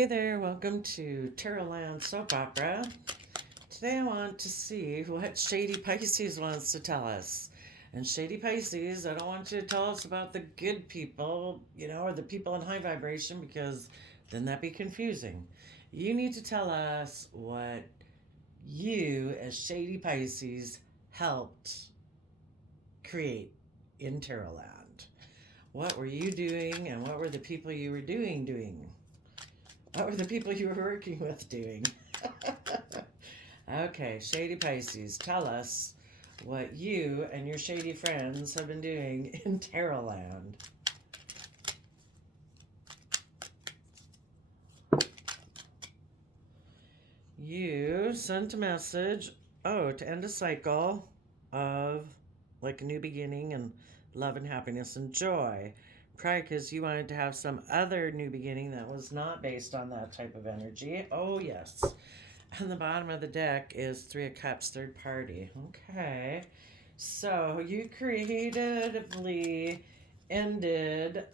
Hey there, welcome to Tarotland Soap Opera. Today I want to see what Shady Pisces wants to tell us. And Shady Pisces, I don't want you to tell us about the good people, or the people in high vibration, because then that'd be confusing. You need to tell us what you, as Shady Pisces, helped create in Tarotland. What were you doing, and what were the people you were doing? What were the people you were working with doing? Okay, Shady Pisces, tell us what you and your shady friends have been doing in Tarotland. You sent a message, to end a cycle of like a new beginning and love and happiness and joy. Probably because you wanted to have some other new beginning that was not based on that type of energy. Oh, yes. And the bottom of the deck is Three of Cups, third party. Okay. So you creatively ended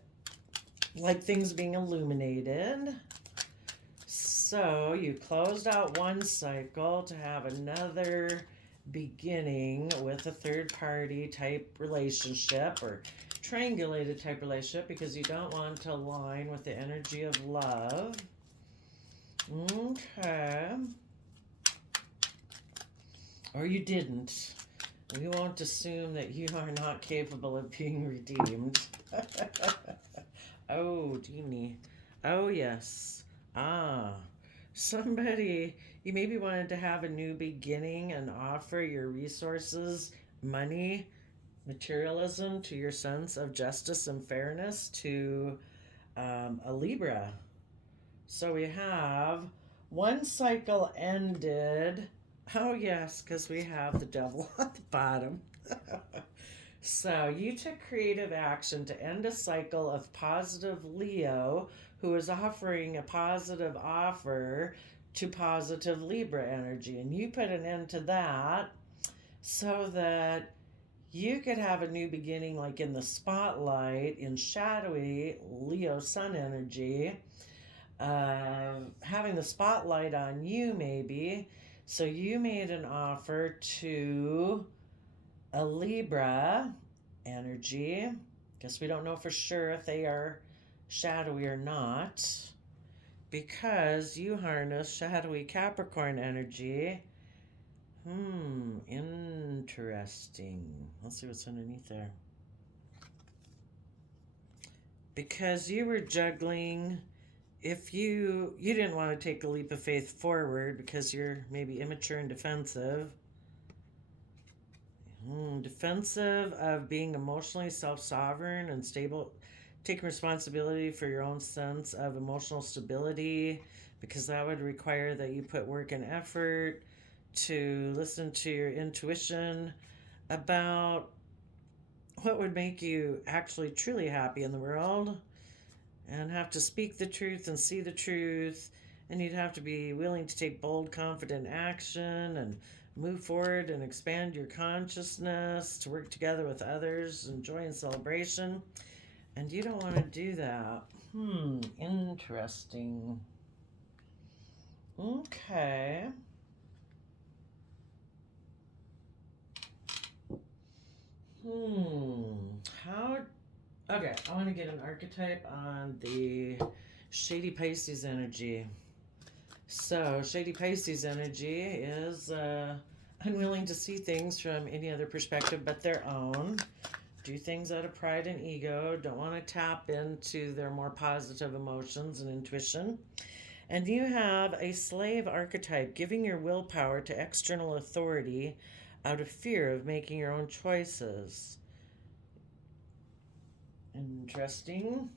like things being illuminated. So you closed out one cycle to have another beginning with a third party type relationship or triangulated type relationship because you don't want to align with the energy of love. Okay. Or you didn't. We won't assume that you are not capable of being redeemed. Oh, Jeannie. Oh, yes. Somebody, you maybe wanted to have a new beginning and offer your resources, money, materialism to your sense of justice and fairness to a Libra. So we have one cycle ended. Oh, yes, because we have the devil at the bottom. So you took creative action to end a cycle of positive Leo who is offering a positive offer to positive Libra energy. And you put an end to that so that you could have a new beginning like in the spotlight in shadowy Leo sun energy, having the spotlight on you maybe. So you made an offer to a Libra energy. Guess we don't know for sure if they are shadowy or not because you harness shadowy Capricorn energy. Interesting. Let's see what's underneath there. Because you were juggling, if you didn't want to take a leap of faith forward because you're maybe immature and defensive. Defensive of being emotionally self-sovereign and stable, taking responsibility for your own sense of emotional stability, because that would require that you put work and effort to listen to your intuition about what would make you actually truly happy in the world, and have to speak the truth and see the truth, and you'd have to be willing to take bold, confident action and move forward and expand your consciousness to work together with others in joy and celebration. And you don't want to do that. Interesting. Okay. How Okay, I want to get an archetype on the Shady Pisces energy. So, Shady Pisces energy is unwilling to see things from any other perspective but their own. Do things out of pride and ego. Don't want to tap into their more positive emotions and intuition. And you have a slave archetype, giving your willpower to external authority out of fear of making your own choices. Interesting.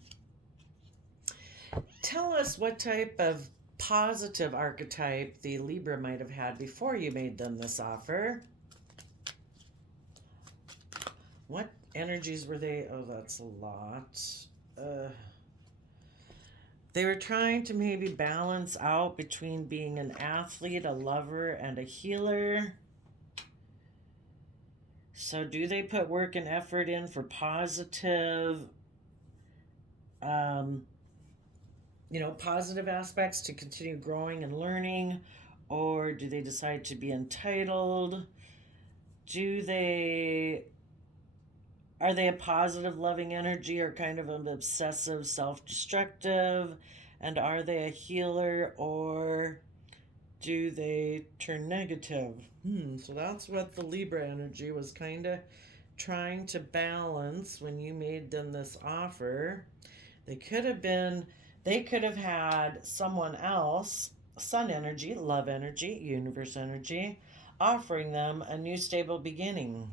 Tell us what type of positive archetype the Libra might have had before you made them this offer. What energies were they? Oh, that's a lot. They were trying to maybe balance out between being an athlete, a lover, and a healer. So do they put work and effort in for positive positive aspects to continue growing and learning? Or do they decide to be entitled? Do they Are they a positive, loving energy or kind of an obsessive, self destructive? And are they a healer or do they turn negative? So that's what the Libra energy was kind of trying to balance when you made them this offer. They could have been, they could have had someone else, sun energy, love energy, universe energy, offering them a new stable beginning.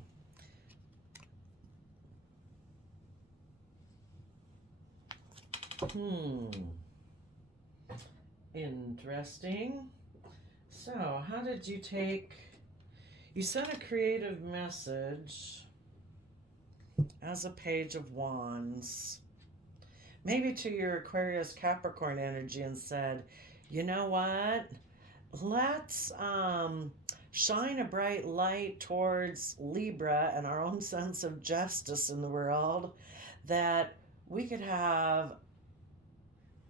Hmm. Interesting. So, how did you take? You sent a creative message as a Page of Wands, maybe to your Aquarius Capricorn energy, and said, you know what? Let's shine a bright light towards Libra and our own sense of justice in the world, that we could have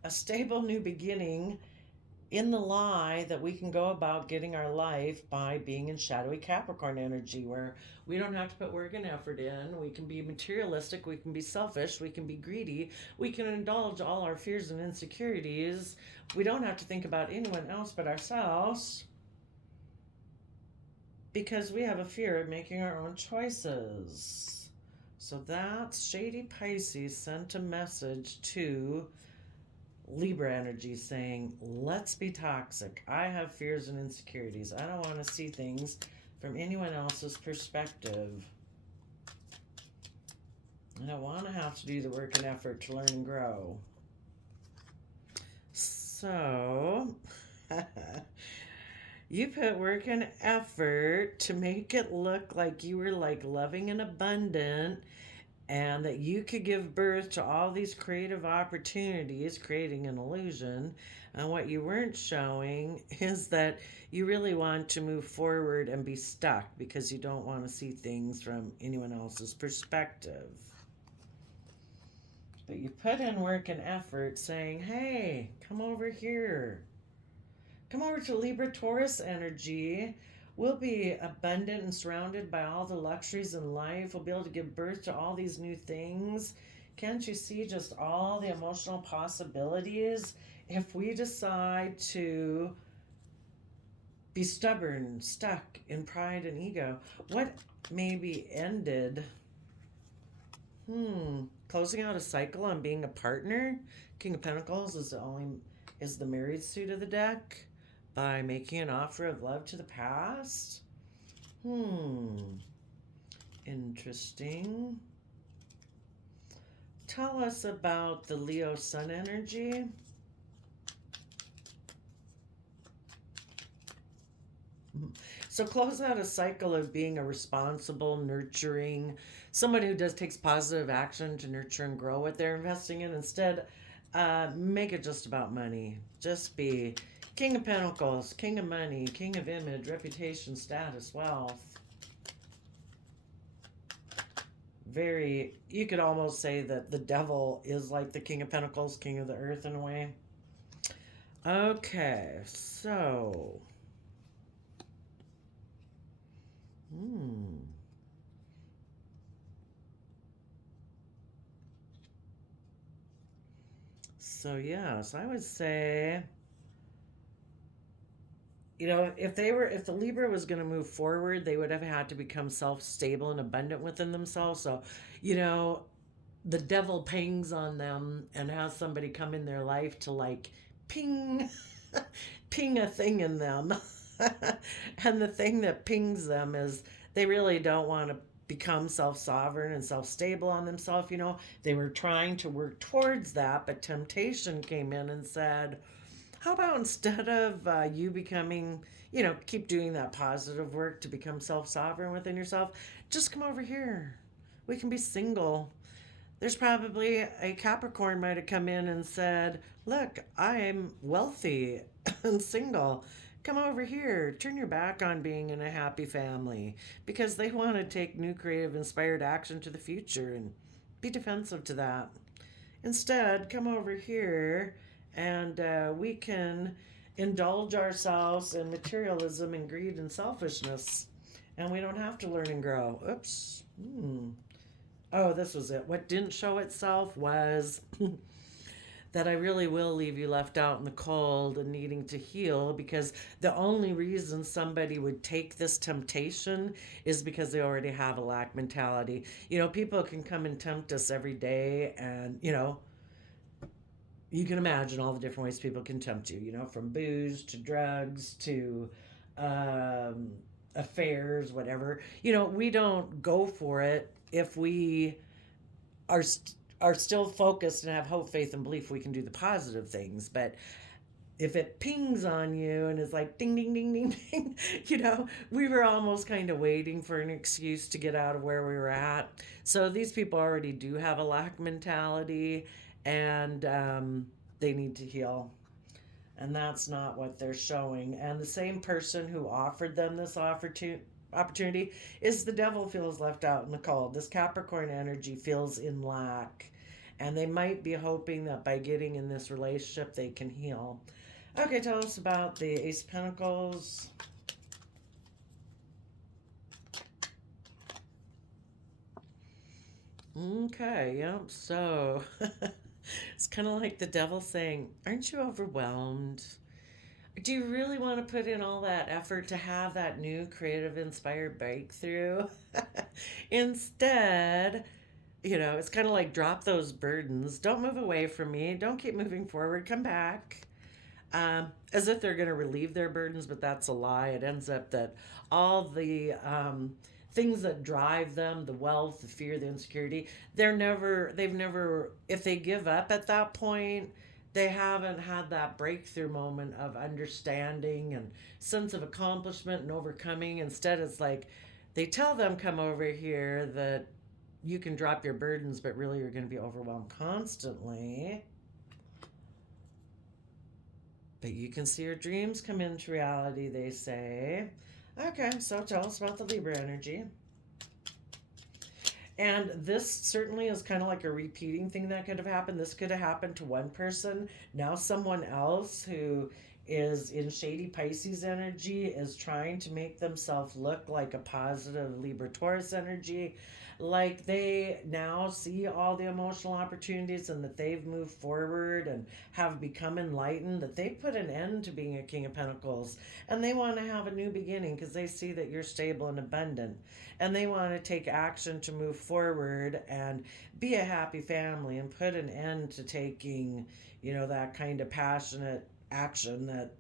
a stable new beginning in the lie that we can go about getting our life by being in shadowy Capricorn energy, where we don't have to put work and effort in. We can be materialistic, we can be selfish, we can be greedy, we can indulge all our fears and insecurities. We don't have to think about anyone else but ourselves because we have a fear of making our own choices. So that's Shady Pisces sent a message to Libra energy saying, let's be toxic. I have fears and insecurities. I don't want to see things from anyone else's perspective. I don't want to have to do the work and effort to learn and grow. So, you put work and effort to make it look like you were like loving and abundant, and that you could give birth to all these creative opportunities, creating an illusion. And what you weren't showing is that you really want to move forward and be stuck because you don't want to see things from anyone else's perspective. But you put in work and effort saying, hey, come over here. Come over to Libra Taurus energy. We'll be abundant and surrounded by all the luxuries in life. We'll be able to give birth to all these new things. Can't you see just all the emotional possibilities if we decide to be stubborn, stuck in pride and ego? What maybe ended? Closing out a cycle on being a partner. King of Pentacles is the married suit of the deck. By making an offer of love to the past? Interesting. Tell us about the Leo Sun energy. So close out a cycle of being a responsible, nurturing, somebody who takes positive action to nurture and grow what they're investing in. Instead, make it just about money. Just be King of Pentacles, King of Money, King of Image, Reputation, Status, Wealth. You could almost say that the devil is like the King of Pentacles, King of the Earth in a way. Okay, so. So, yes, I would say, if the Libra was going to move forward, they would have had to become self-stable and abundant within themselves. So, the devil pings on them and has somebody come in their life to like ping, ping a thing in them. And the thing that pings them is they really don't want to become self-sovereign and self-stable on themselves. They were trying to work towards that, but temptation came in and said, how about instead of you becoming, keep doing that positive work to become self-sovereign within yourself, just come over here. We can be single. There's probably a Capricorn might have come in and said, look, I'm wealthy and single. Come over here. Turn your back on being in a happy family, because they want to take new, creative, inspired action to the future and be defensive to that. Instead, come over here And we can indulge ourselves in materialism and greed and selfishness. And we don't have to learn and grow. Oops. Oh, this was it. What didn't show itself was that I really will leave you left out in the cold and needing to heal, because the only reason somebody would take this temptation is because they already have a lack mentality. You know, people can come and tempt us every day, and, you can imagine all the different ways people can tempt you, from booze to drugs to um, affairs, whatever. We don't go for it if we are are still focused and have hope, faith, and belief we can do the positive things. But if it pings on you and is like ding, ding, ding, ding, ding, we were almost kind of waiting for an excuse to get out of where we were at. So these people already do have a lack mentality, and they need to heal. And that's not what they're showing. And the same person who offered them this opportunity is the devil feels left out in the cold. This Capricorn energy feels in lack. And they might be hoping that by getting in this relationship, they can heal. Okay, tell us about the Ace of Pentacles. Okay, yep, so it's kind of like the devil saying, aren't you overwhelmed? Do you really want to put in all that effort to have that new creative inspired breakthrough? Instead, it's kind of like drop those burdens. Don't move away from me. Don't keep moving forward. Come back. As if they're going to relieve their burdens, but that's a lie. It ends up that all the things that drive them, the wealth, the fear, the insecurity, they've never, if they give up at that point, they haven't had that breakthrough moment of understanding and sense of accomplishment and overcoming. Instead, it's like they tell them, come over here, that you can drop your burdens, but really you're going to be overwhelmed constantly. But you can see your dreams come into reality, they say. Okay, so tell us about the Libra energy. And this certainly is kind of like a repeating thing that could have happened. This could have happened to one person. Now someone else who is in shady Pisces energy is trying to make themselves look like a positive Libra Taurus energy. Like they now see all the emotional opportunities and that they've moved forward and have become enlightened, that they put an end to being a King of Pentacles, and they want to have a new beginning because they see that you're stable and abundant, and they want to take action to move forward and be a happy family and put an end to taking, that kind of passionate action that,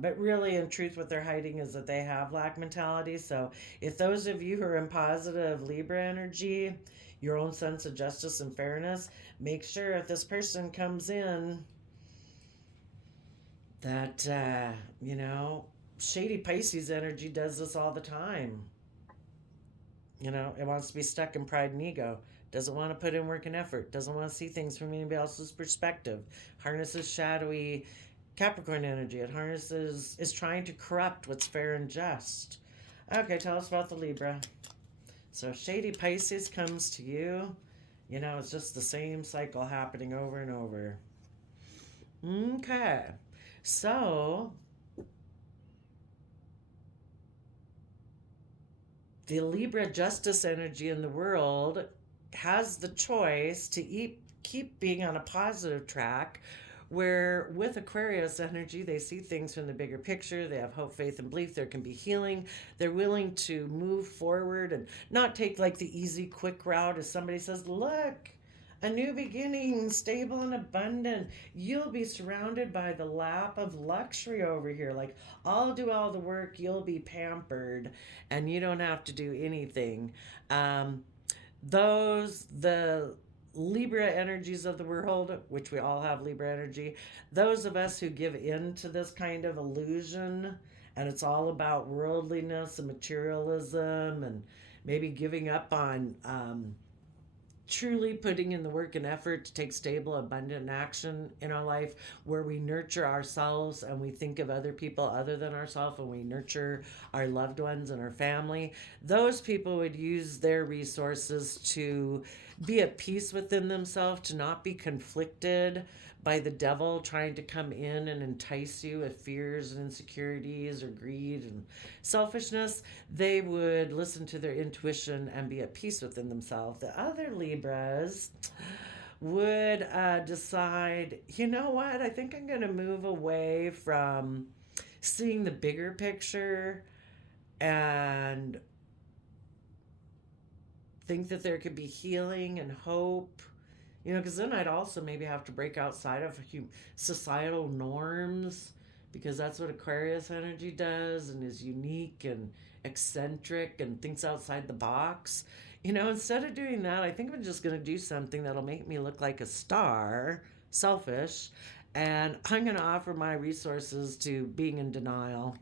but really, in truth, what they're hiding is that they have lack mentality. So if those of you who are in positive Libra energy, your own sense of justice and fairness, make sure if this person comes in that, shady Pisces energy does this all the time. It wants to be stuck in pride and ego. Doesn't want to put in work and effort. Doesn't want to see things from anybody else's perspective. Harnesses shadowy Capricorn energy. It is trying to corrupt what's fair and just. Okay, tell us about the Libra. So shady Pisces comes to you. It's just the same cycle happening over and over. Okay, so the Libra justice energy in the world has the choice to keep being on a positive track, where with Aquarius energy, they see things from the bigger picture. They have hope, faith, and belief. There can be healing. They're willing to move forward and not take like the easy, quick route. As somebody says, look, a new beginning, stable and abundant. You'll be surrounded by the lap of luxury over here. Like, I'll do all the work. You'll be pampered, and you don't have to do anything. The Libra energies of the world, which we all have Libra energy, those of us who give in to this kind of illusion, and it's all about worldliness and materialism and maybe giving up on truly putting in the work and effort to take stable, abundant action in our life, where we nurture ourselves and we think of other people other than ourselves, and we nurture our loved ones and our family. Those people would use their resources to be at peace within themselves, to not be conflicted by the devil trying to come in and entice you with fears and insecurities or greed and selfishness, they would listen to their intuition and be at peace within themselves. The other Libras would decide, you know what, I think I'm going to move away from seeing the bigger picture and think that there could be healing and hope. Because then I'd also maybe have to break outside of societal norms, because that's what Aquarius energy does and is unique and eccentric and thinks outside the box. Instead of doing that, I think I'm just going to do something that'll make me look like a star, selfish, and I'm going to offer my resources to being in denial.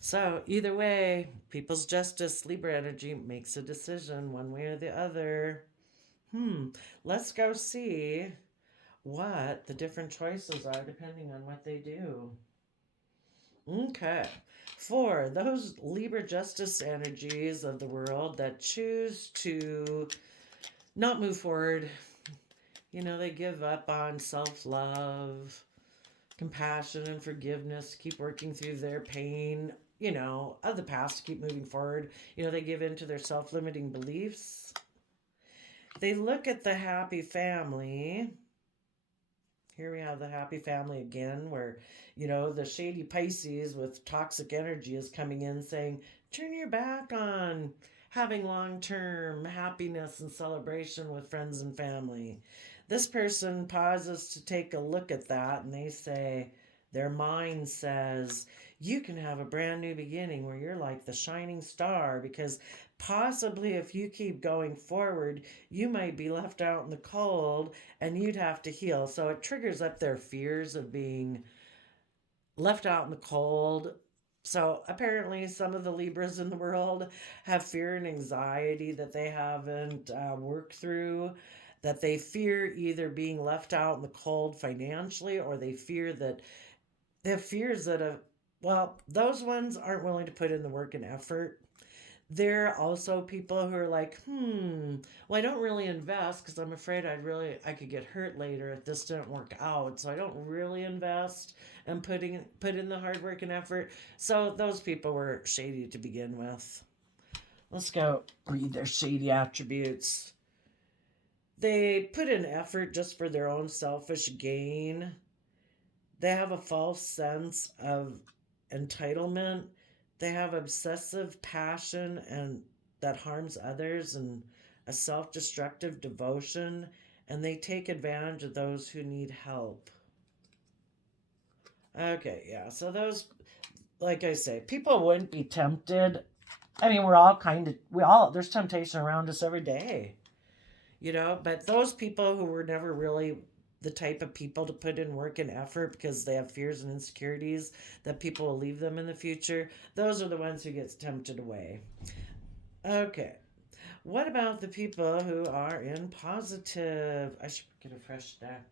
So either way, People's Justice, Libra energy makes a decision one way or the other. Let's go see what the different choices are depending on what they do. Okay. For those Libra Justice energies of the world that choose to not move forward, they give up on self-love, compassion, and forgiveness, keep working through their pain, of the past, keep moving forward. They give in to their self-limiting beliefs. They look at the happy family. Here we have the happy family again, where, the shady Pisces with toxic energy is coming in saying, turn your back on having long-term happiness and celebration with friends and family. This person pauses to take a look at that, and they say, their mind says, you can have a brand new beginning where you're like the shining star, because possibly if you keep going forward, you might be left out in the cold and you'd have to heal. So it triggers up their fears of being left out in the cold. So apparently some of the Libras in the world have fear and anxiety that they haven't worked through, that they fear either being left out in the cold financially, or they fear that they have fears that those ones aren't willing to put in the work and effort. There are also people who are like, I don't really invest because I'm afraid I could get hurt later if this didn't work out. So I don't really invest and put in the hard work and effort. So those people were shady to begin with. Let's go read their shady attributes. They put in effort just for their own selfish gain. They have a false sense of entitlement. They have obsessive passion and that harms others, and a self-destructive devotion, and they take advantage of those who need help. Okay, yeah, so those, like I say, people wouldn't be tempted. I mean, there's temptation around us every day, but those people who were never really the type of people to put in work and effort because they have fears and insecurities that people will leave them in the future, those are the ones who get tempted away. Okay. What about the people who are in positive? I should get a fresh deck.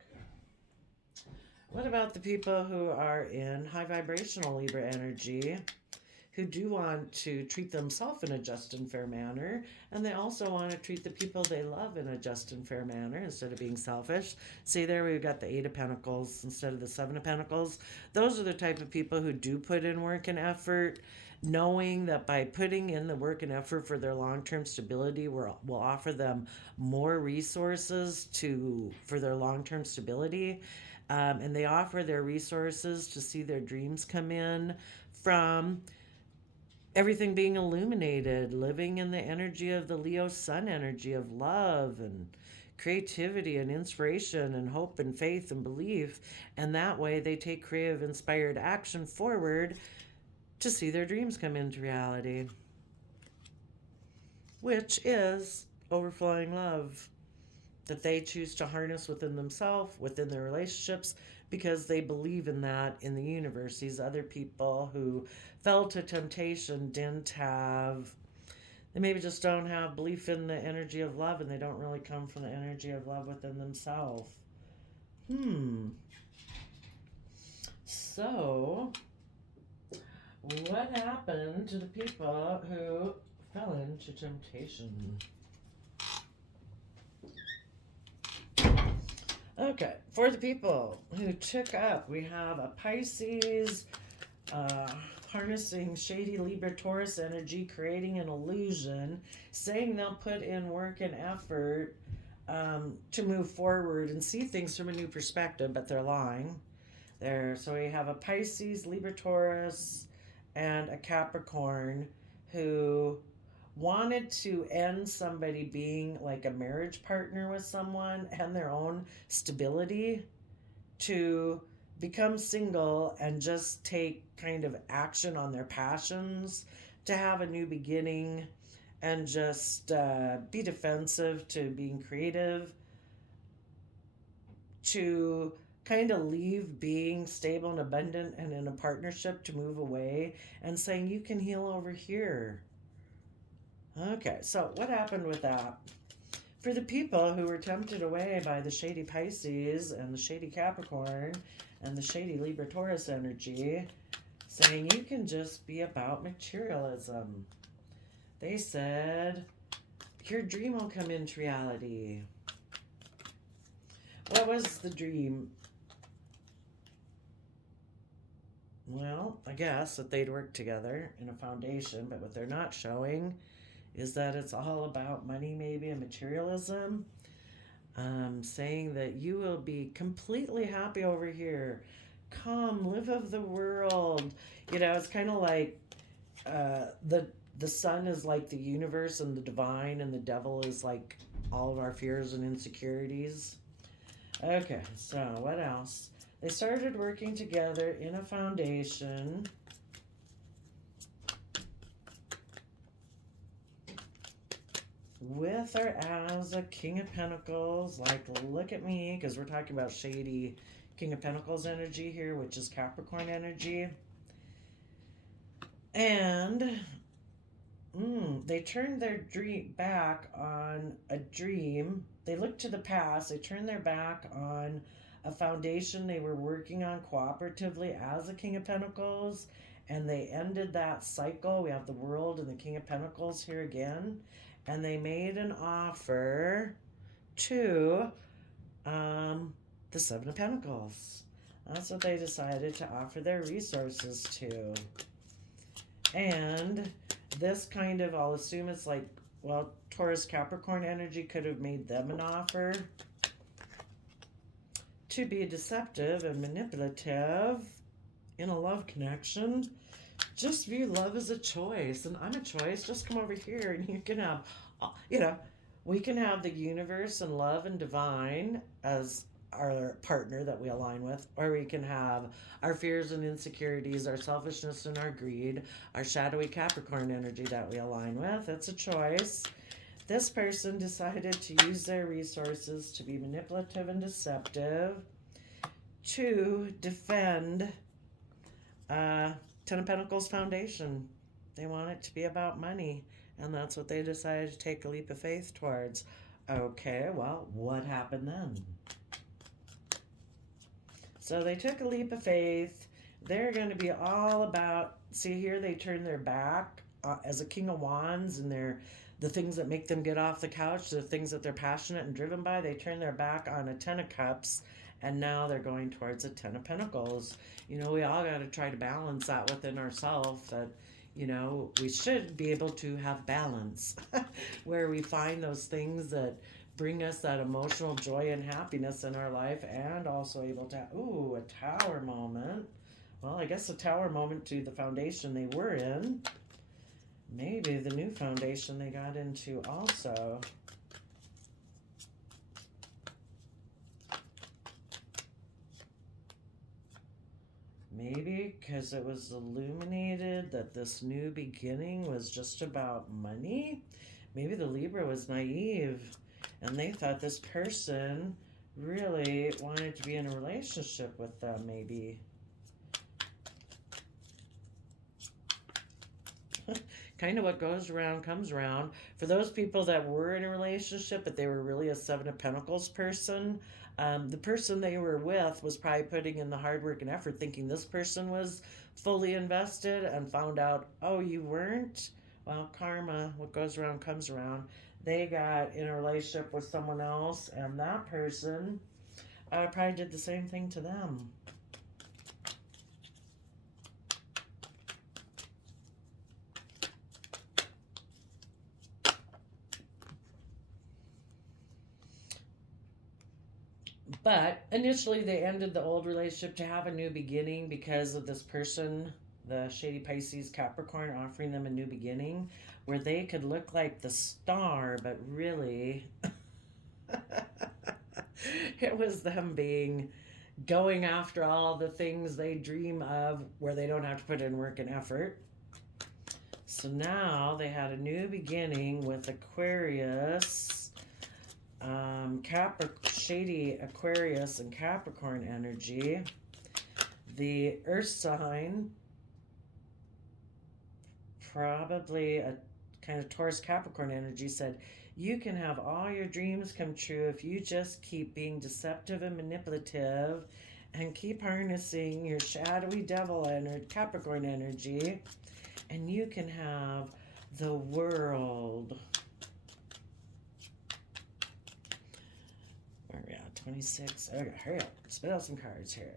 What about the people who are in high vibrational Libra energy, who do want to treat themselves in a just and fair manner, and they also want to treat the people they love in a just and fair manner instead of being selfish? See, there we've got the 8 of Pentacles instead of the 7 of Pentacles. Those are the type of people who do put in work and effort, knowing that by putting in the work and effort for their long-term stability will offer them more resources for their long-term stability. And they offer their resources to see their dreams come in from everything being illuminated, living in the energy of the Leo sun energy of love and creativity and inspiration and hope and faith and belief. And that way they take creative, inspired action forward to see their dreams come into reality, which is overflowing love that they choose to harness within themselves, within their relationships, because they believe in that in the universe. These other people who fell to temptation they maybe just don't have belief in the energy of love, and they don't really come from the energy of love within themselves. So, what happened to the people who fell into temptation? Okay, for the people who took up, we have a Pisces uh, harnessing shady Libra Taurus energy, creating an illusion, saying they'll put in work and effort to move forward and see things from a new perspective, but they're lying. There, so we have a Pisces, Libra Taurus, and a Capricorn who wanted to end somebody being like a marriage partner with someone and their own stability to become single and just take kind of action on their passions to have a new beginning and just be defensive to being creative to kind of leave being stable and abundant and in a partnership to move away and saying you can heal over here. Okay, so what happened with that? For the people who were tempted away by the shady Pisces and the shady Capricorn and the shady Libra Taurus energy, saying you can just be about materialism. They said your dream will come into reality. What was the dream? Well, I guess that they'd work together in a foundation, but what they're not showing is that it's all about money, maybe, and materialism. Saying that you will be completely happy over here. Come, live of the world. You know, it's kind of like the sun is like the universe and the divine, and the devil is like all of our fears and insecurities. Okay, so what else? They started working together in a foundation. With or as a King of Pentacles, like, look at me, because we're talking about shady King of Pentacles energy here, which is Capricorn energy. And they turned their dream back on a dream. They looked to the past. They turned their back on a foundation they were working on cooperatively as a King of Pentacles, and they ended that cycle. We have the World and the King of Pentacles here again, and they made an offer to the Seven of Pentacles. That's what they decided to offer their resources to. And this kind of, I'll assume it's like, well, Taurus Capricorn energy could have made them an offer to be deceptive and manipulative in a love connection. Just view love as a choice, and I'm a choice. Just come over here and you can have, we can have the universe and love and divine as our partner that we align with, or we can have our fears and insecurities, our selfishness and our greed, our shadowy Capricorn energy that we align with. It's a choice. This person decided to use their resources to be manipulative and deceptive to defend Ten of Pentacles Foundation. They want it to be about money, and that's what they decided to take a leap of faith towards. Okay, well, what happened then? So they took a leap of faith. They're going to be all about, see here, they turn their back as a King of Wands, and they're the things that make them get off the couch, the things that they're passionate and driven by. They turn their back on a Ten of Cups, and now they're going towards a Ten of Pentacles. You know, we all got to try to balance that within ourselves, that, you know, we should be able to have balance where we find those things that bring us that emotional joy and happiness in our life, and also able to, a Tower moment. Well, I guess a Tower moment to the foundation they were in. Maybe the new foundation they got into also. Maybe because it was illuminated that this new beginning was just about money. Maybe the Libra was naive and they thought this person really wanted to be in a relationship with them, maybe. Kind of what goes around comes around. For those people that were in a relationship, but they were really a Seven of Pentacles person, the person they were with was probably putting in the hard work and effort, thinking this person was fully invested, and found out, oh, you weren't? Well, karma, what goes around comes around. They got in a relationship with someone else, and that person probably did the same thing to them. But initially, they ended the old relationship to have a new beginning because of this person, the shady Pisces Capricorn, offering them a new beginning where they could look like the star, but really, it was them being going after all the things they dream of where they don't have to put in work and effort. So now they had a new beginning with Aquarius. Shady Aquarius and Capricorn energy. The earth sign, probably a kind of Taurus Capricorn energy, said, you can have all your dreams come true if you just keep being deceptive and manipulative and keep harnessing your shadowy devil energy, Capricorn energy, and you can have the world. 26. Okay, hurry up. Spit out some cards here.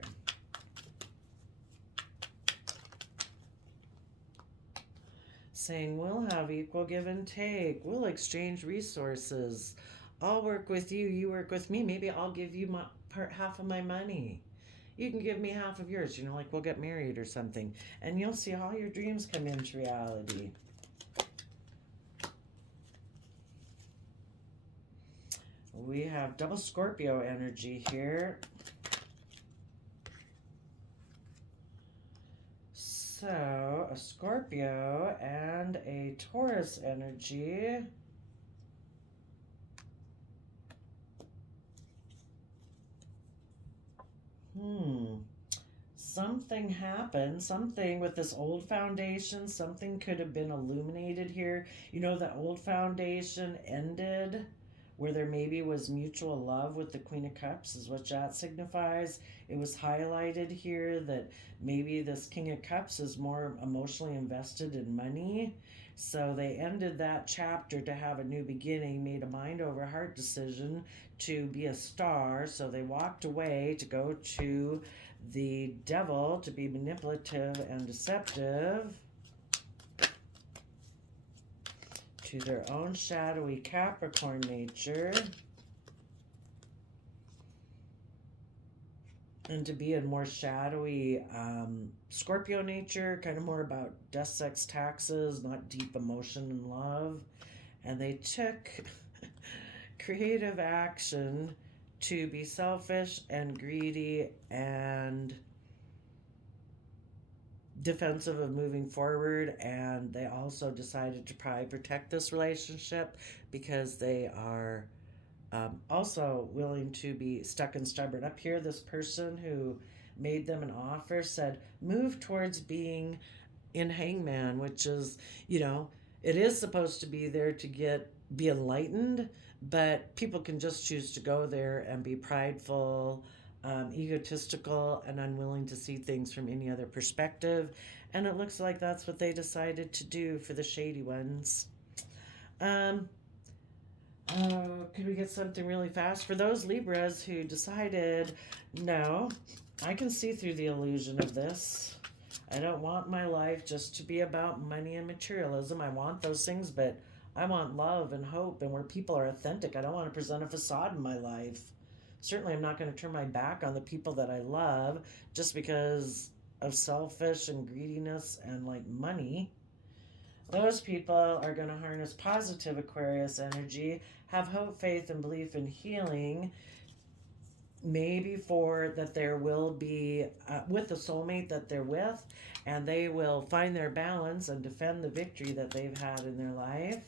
Saying we'll have equal give and take. We'll exchange resources. I'll work with you. You work with me. Maybe I'll give you half of my money. You can give me half of yours. Like we'll get married or something. And you'll see all your dreams come into reality. We have double Scorpio energy here. So, a Scorpio and a Taurus energy. Something happened. Something with this old foundation. Something could have been illuminated here. The old foundation ended where there maybe was mutual love with the Queen of Cups is what that signifies. It was highlighted here that maybe this King of Cups is more emotionally invested in money. So they ended that chapter to have a new beginning, made a mind over heart decision to be a star. So they walked away to go to the devil to be manipulative and deceptive, to their own shadowy Capricorn nature, and to be in more shadowy Scorpio nature, kind of more about death, sex, taxes, not deep emotion and love. And they took creative action to be selfish and greedy and defensive of moving forward, and they also decided to probably protect this relationship because they are also willing to be stuck and stubborn. Up here, this person who made them an offer said, move towards being in Hangman, which is, it is supposed to be there to be enlightened, but people can just choose to go there and be prideful, egotistical, and unwilling to see things from any other perspective. And it looks like that's what they decided to do for the shady ones. Could we get something really fast? For those Libras who decided, no, I can see through the illusion of this. I don't want my life just to be about money and materialism. I want those things, but I want love and hope and where people are authentic. I don't want to present a facade in my life. Certainly, I'm not going to turn my back on the people that I love just because of selfish and greediness and money. Those people are going to harness positive Aquarius energy, have hope, faith, and belief in healing. Maybe for that there will be with the soulmate that they're with, and they will find their balance and defend the victory that they've had in their life.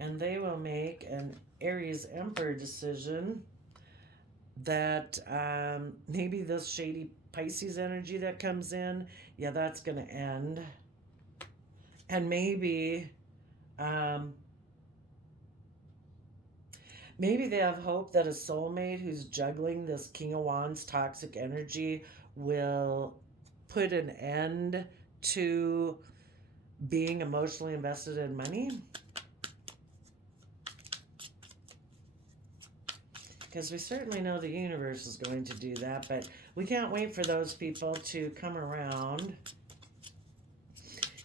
And they will make an Aries Emperor decision that maybe this shady Pisces energy that comes in, that's going to end. And maybe they have hope that a soulmate who's juggling this King of Wands toxic energy will put an end to being emotionally invested in money. because we certainly know the universe is going to do that, but we can't wait for those people to come around.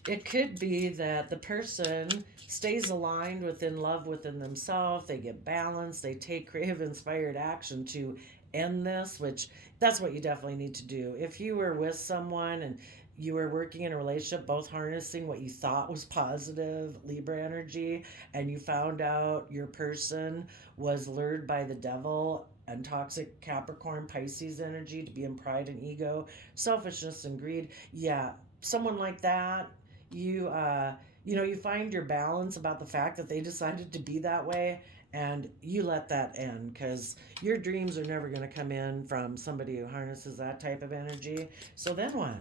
It could be that the person stays aligned within love within themselves, they get balanced, they take creative inspired action to end this, which that's what you definitely need to do. If you were with someone and you were working in a relationship, both harnessing what you thought was positive Libra energy, and you found out your person was lured by the devil and toxic Capricorn Pisces energy to be in pride and ego, selfishness and greed. Yeah, someone like that, you find your balance about the fact that they decided to be that way, and you let that end, because your dreams are never going to come in from somebody who harnesses that type of energy. So then what?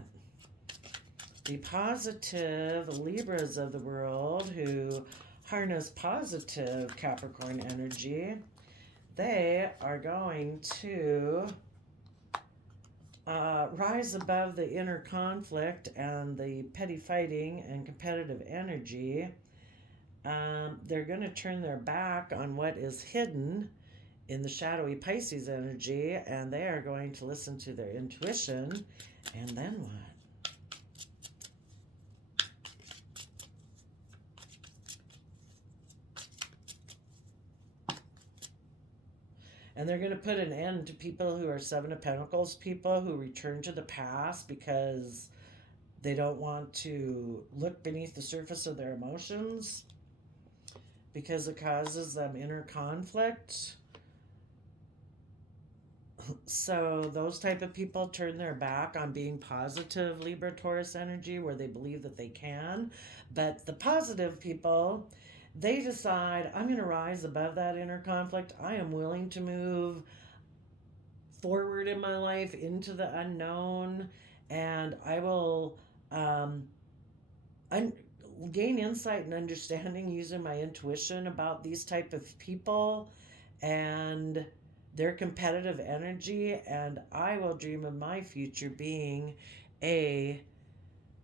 The positive Libras of the world who harness positive Capricorn energy, they are going to rise above the inner conflict and the petty fighting and competitive energy. They're going to turn their back on what is hidden in the shadowy Pisces energy, and they are going to listen to their intuition. And then what? And they're going to put an end to people who are Seven of Pentacles people who return to the past because they don't want to look beneath the surface of their emotions, because it causes them inner conflict. So those type of people turn their back on being positive Libra Taurus energy, where they believe that they can. But the positive people, they decide, I'm going to rise above that inner conflict. I am willing to move forward in my life into the unknown, and I will gain insight and understanding using my intuition about these type of people and their competitive energy, and I will dream of my future being a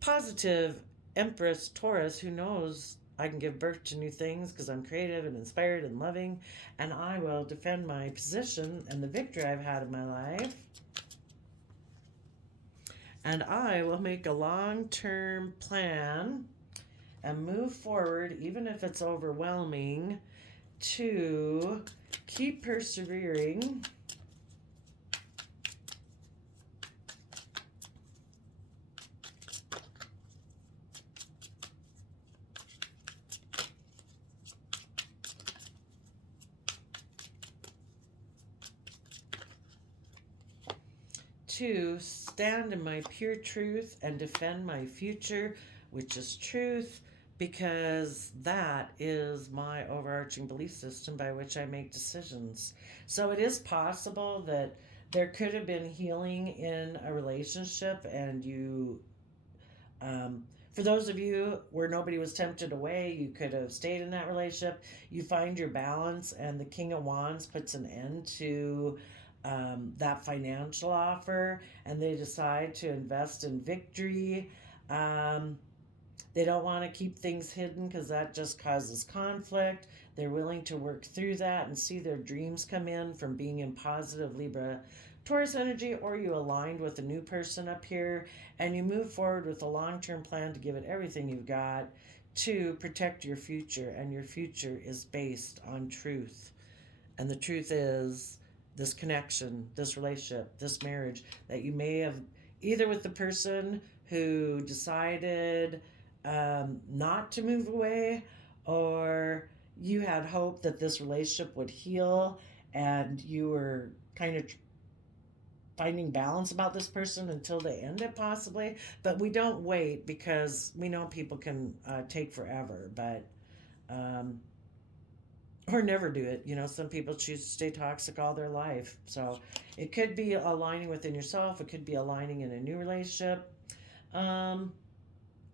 positive Empress Taurus who knows I can give birth to new things because I'm creative and inspired and loving, and I will defend my position and the victory I've had in my life. And I will make a long-term plan and move forward, even if it's overwhelming, to keep persevering to stand in my pure truth and defend my future, which is truth, because that is my overarching belief system by which I make decisions. So it is possible that there could have been healing in a relationship, and you, for those of you where nobody was tempted away, you could have stayed in that relationship. You find your balance, and the King of Wands puts an end to that financial offer, and they decide to invest in victory. They don't want to keep things hidden because that just causes conflict. They're willing to work through that and see their dreams come in from being in positive Libra Taurus energy, or you aligned with a new person up here and you move forward with a long-term plan to give it everything you've got to protect your future, and your future is based on truth. And the truth is this connection, this relationship, this marriage that you may have either with the person who decided not to move away, or you had hope that this relationship would heal and you were kind of finding balance about this person until they end it possibly. But we don't wait because we know people can take forever, but or never do it. Some people choose to stay toxic all their life. So it could be aligning within yourself. It could be aligning in a new relationship.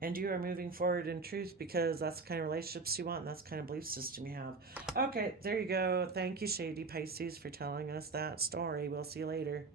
And you are moving forward in truth because that's the kind of relationships you want, and that's the kind of belief system you have. Okay, there you go. Thank you, Shady Pisces, for telling us that story. We'll see you later.